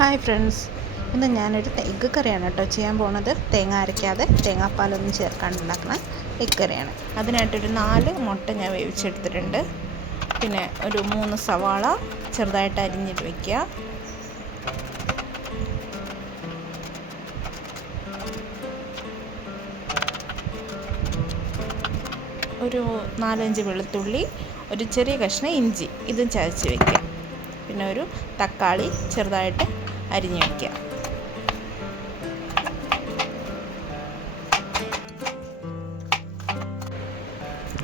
Hi friends, ഇന്ന് ഞാനൊരു egg കറിയാണ് ചെയ്യാൻ പോണത്. തേങ്ങ അരയ്ക്കാതെ തേങ്ങാപ്പാലൊന്നും ചേർക്കാണ്ട് ഉണ്ടാക്കുന്ന എഗ്ഗ് കറിയാണ്. അതിനായിട്ടൊരു 4 മുട്ട ഞാൻ വേവിച്ചെടുത്തിട്ടുണ്ട്. പിന്നെ ഒരു 3 സവാള ചെറുതായിട്ട് അരിഞ്ഞിട്ട് വയ്ക്കുക. ഒരു 4-5 വെളുത്തുള്ളി, ഒരു ചെറിയ കഷ്ണം ഇഞ്ചി, ഇതും ചതച്ച് വയ്ക്കുക. പിന്നെ ഒരു തക്കാളി ചെറുതായിട്ട് അരിഞ്ഞ് വയ്ക്കുക.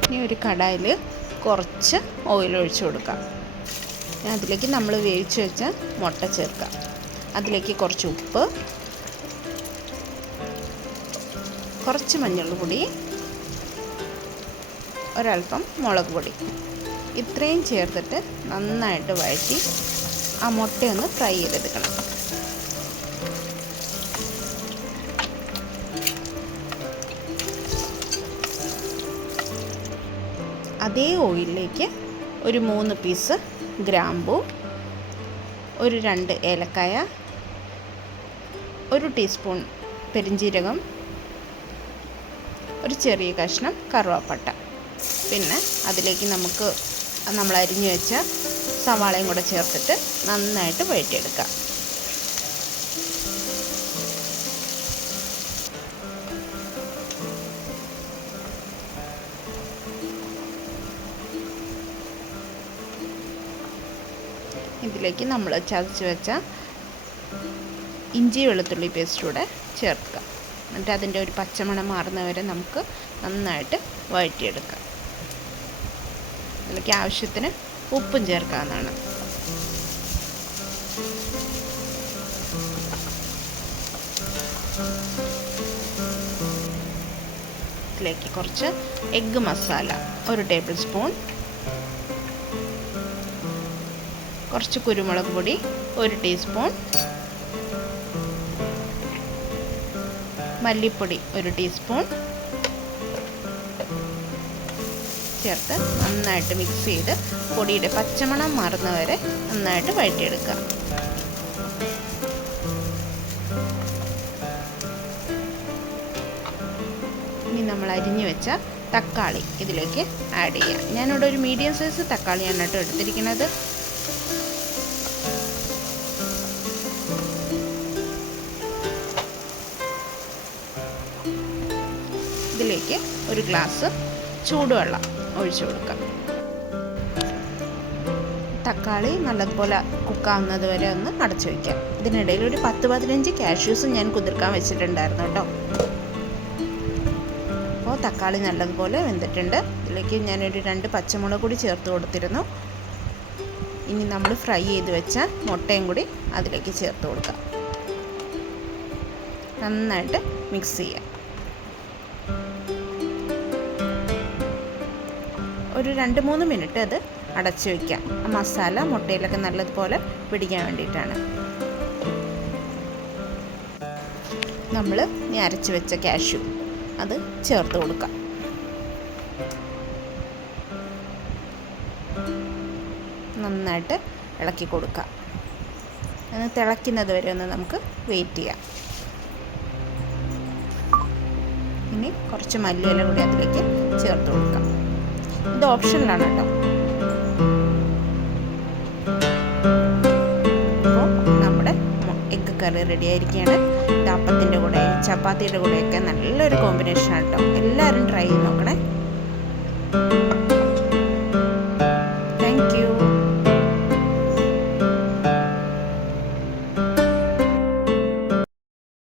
ഇനി ഒരു കടായിൽ കുറച്ച് ഓയിൽ ഒഴിച്ചു കൊടുക്കാം. അതിലേക്ക് നമ്മൾ വേവിച്ച് വെച്ച മുട്ട ചേർക്കാം. അതിലേക്ക് കുറച്ച് ഉപ്പ്, കുറച്ച് മഞ്ഞൾപ്പൊടി, ഒരൽപ്പം മുളക് പൊടി, ഇത്രയും ചേർത്തിട്ട് നന്നായിട്ട് വഴറ്റി ആ മുട്ടയൊന്ന് ഫ്രൈ ചെയ്തെടുക്കണം. അതേ ഓയിലിലേക്ക് ഒരു 3 പീസ് ഗ്രാമ്പൂ, ഒരു 2 ഏലക്കായ, ഒരു ടീസ്പൂൺ പെരിഞ്ജീരകം, ഒരു ചെറിയ കഷ്ണം കറുവാപ്പട്ട, പിന്നെ അതിലേക്ക് നമ്മൾ അരിഞ്ഞു വെച്ച സവാളയും കൂടെ ചേർത്തിട്ട് നന്നായിട്ട് വഴറ്റിയെടുക്കാം. ഇതിലേക്ക് നമ്മൾ ചതച്ച് വെച്ച ഇഞ്ചി വെളുത്തുള്ളി പേസ്റ്റ് കൂടെ ചേർക്കുക. എന്നിട്ട് അതിൻ്റെ ഒരു പച്ചമണം മാറുന്നവരെ നമുക്ക് നന്നായിട്ട് വഴറ്റിയെടുക്കാം. ഇതിലേക്ക് ആവശ്യത്തിന് ഉപ്പും ചേർക്കാവുന്നതാണ്. ഇതിലേക്ക് കുറച്ച് എഗ്ഗ് മസാല, 1 ടേബിൾ സ്പൂൺ, കുറച്ച് കുരുമുളക് പൊടി 1 ടീസ്പൂൺ, മല്ലിപ്പൊടി 1 ടീസ്പൂൺ ചേർത്ത് നന്നായിട്ട് മിക്സ് ചെയ്ത് പൊടിയുടെ പച്ചമണം മാറുന്നവരെ നന്നായിട്ട് വഴറ്റിയെടുക്കുക. ഇനി നമ്മൾ അരിഞ്ഞു വെച്ച തക്കാളി ഇതിലേക്ക് ആഡ് ചെയ്യാം. ഞാനിവിടെ ഒരു മീഡിയം സൈസ് തക്കാളിയാണ് എടുത്തിരിക്കുന്നത്. ഇതിലേക്ക് ഒരു ഗ്ലാസ് ചൂടുവെള്ളം ഒഴിച്ചു കൊടുക്കാം. തക്കാളി നല്ലതുപോലെ കുക്കാവുന്നത് വരെ ഒന്ന് അടച്ചു വയ്ക്കാം. ഇതിനിടയിൽ ഒരു 10-15 കാഷ്യൂസും ഞാൻ കുതിർക്കാൻ വെച്ചിട്ടുണ്ടായിരുന്നു കേട്ടോ. അപ്പോൾ തക്കാളി നല്ലതുപോലെ വെന്തിട്ടുണ്ട്. ഇതിലേക്ക് ഞാനൊരു 2 പച്ചമുളക് കൂടി ചേർത്ത് കൊടുത്തിരുന്നു. ഇനി നമ്മൾ ഫ്രൈ ചെയ്ത് വെച്ച മുട്ടയും കൂടി അതിലേക്ക് ചേർത്ത് കൊടുക്കാം. നന്നായിട്ട് മിക്സ് ചെയ്യാം. ഒരു 2-3 മിനിറ്റ് അത് അടച്ചു വയ്ക്കാം. ആ മസാല മുട്ടയിലൊക്കെ നല്ലതുപോലെ പിടിക്കാൻ വേണ്ടിയിട്ടാണ്. നമ്മൾ ഈ അരച്ച് വെച്ച കാഷ്യൂ അത് ചേർത്ത് കൊടുക്കാം. നന്നായിട്ട് ഇളക്കി കൊടുക്കാം. അത് തിളയ്ക്കുന്നത് വരെ ഒന്ന് നമുക്ക് വെയിറ്റ് ചെയ്യാം. ഇനി കുറച്ച് മല്ലിയില കൂടി അതിലേക്ക് ചേർത്ത് കൊടുക്കാം. ഇത് ഓപ്ഷനിലാണ് കേട്ടോ. അപ്പോൾ നമ്മുടെ എഗ്ഗ് കറി റെഡി ആയിരിക്കുകയാണ്. ഇത് അപ്പത്തിൻ്റെ കൂടെ ചപ്പാത്തിയുടെ കൂടെയൊക്കെ നല്ലൊരു കോമ്പിനേഷനാണ് കേട്ടോ. എല്ലാവരും ട്രൈ ചെയ്ത് നോക്കണേ.